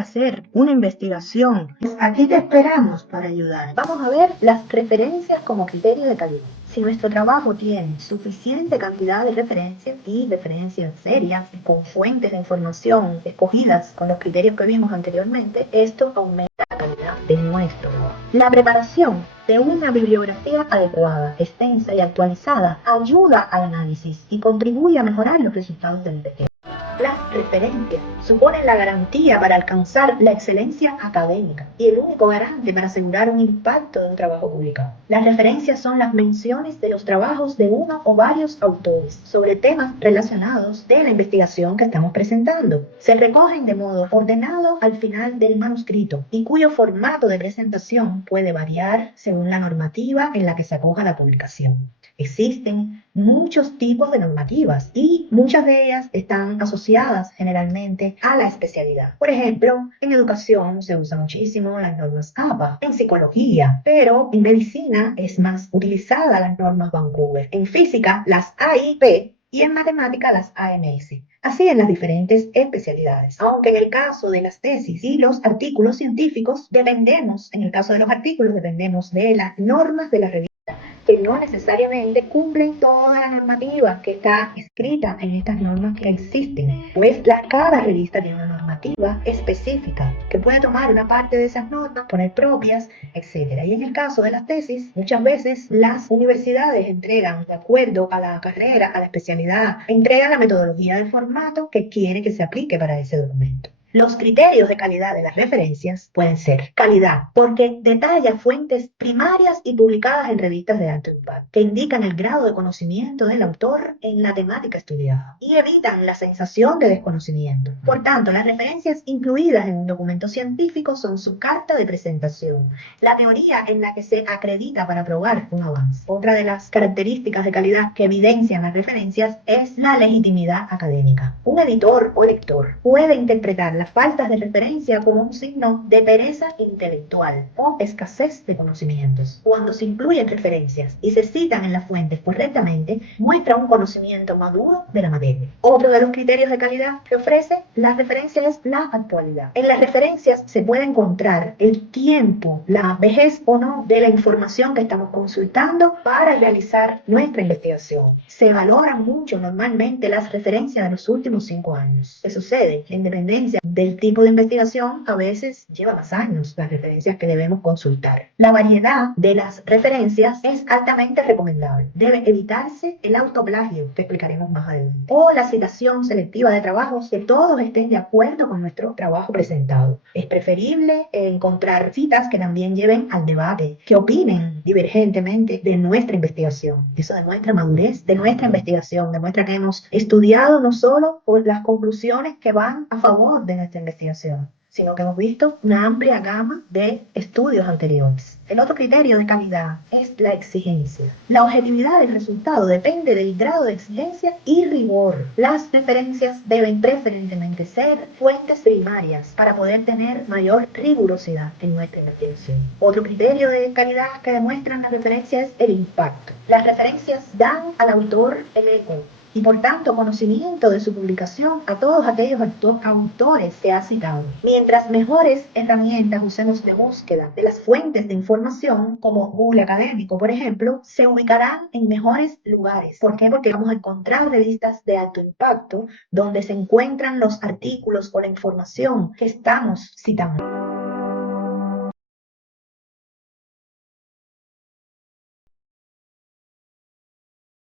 hacer una investigación. Pues aquí te esperamos para ayudar. Vamos a ver las referencias como criterio de calidad. Si nuestro trabajo tiene suficiente cantidad de referencias y referencias serias con fuentes de información escogidas con los criterios que vimos anteriormente, esto aumenta la calidad de nuestro trabajo. La preparación de una bibliografía adecuada, extensa y actualizada ayuda al análisis y contribuye a mejorar los resultados del investigador. Las referencias suponen la garantía para alcanzar la excelencia académica y el único garante para asegurar un impacto de un trabajo publicado. Las referencias son las menciones de los trabajos de uno o varios autores sobre temas relacionados de la investigación que estamos presentando. Se recogen de modo ordenado al final del manuscrito y cuyo formato de presentación puede variar según la normativa en la que se acoja la publicación. Existen muchos tipos de normativas y muchas de ellas están asociadas generalmente a la especialidad. Por ejemplo, en educación se usa muchísimo las normas APA, en psicología, pero en medicina es más utilizada las normas Vancouver, en física las AIP y en matemática las AMS. Así en las diferentes especialidades. Aunque en el caso de las tesis y los artículos científicos dependemos de las normas de la revista, que no necesariamente cumplen toda la normativa que está escrita en estas normas que existen, pues cada revista tiene una normativa específica que puede tomar una parte de esas normas, poner propias, etc. Y en el caso de las tesis, muchas veces las universidades entregan, de acuerdo a la carrera, a la especialidad, entregan la metodología del formato que quiere que se aplique para ese documento. Los criterios de calidad de las referencias pueden ser calidad, porque detalla fuentes primarias y publicadas en revistas de alto impacto, que indican el grado de conocimiento del autor en la temática estudiada y evitan la sensación de desconocimiento. Por tanto, las referencias incluidas en un documento científico son su carta de presentación, la teoría en la que se acredita para probar un avance. Otra de las características de calidad que evidencian las referencias es la legitimidad académica. Un editor o lector puede interpretar las faltas de referencia como un signo de pereza intelectual o escasez de conocimientos. Cuando se incluyen referencias y se citan en las fuentes correctamente, muestra un conocimiento maduro de la materia. Otro de los criterios de calidad que ofrece las referencias es la actualidad. En las referencias se puede encontrar el tiempo, la vejez o no de la información que estamos consultando para realizar nuestra investigación. Se valoran mucho normalmente las referencias de los últimos 5 años. ¿Qué sucede? En dependencia del tipo de investigación, a veces lleva más años las referencias que debemos consultar. La variedad de las referencias es altamente recomendable. Debe evitarse el autoplagio, que explicaremos más adelante, o la citación selectiva de trabajos que todos estén de acuerdo con nuestro trabajo presentado. Es preferible encontrar citas que también lleven al debate, que opinen divergentemente de nuestra investigación. Eso demuestra madurez de nuestra investigación, demuestra que hemos estudiado no solo por las conclusiones que van a favor de nuestra investigación, sino que hemos visto una amplia gama de estudios anteriores. El otro criterio de calidad es la exigencia. La objetividad del resultado depende del grado de exigencia y rigor. Las referencias deben preferentemente ser fuentes primarias para poder tener mayor rigurosidad en nuestra investigación. Otro criterio de calidad que demuestran las referencias es el impacto. Las referencias dan al autor el eco y por tanto conocimiento de su publicación a todos aquellos autores que ha citado. Mientras mejores herramientas usemos de búsqueda de las fuentes de información, como Google Académico, por ejemplo, se ubicarán en mejores lugares. ¿Por qué? Porque vamos a encontrar revistas de alto impacto donde se encuentran los artículos o la información que estamos citando.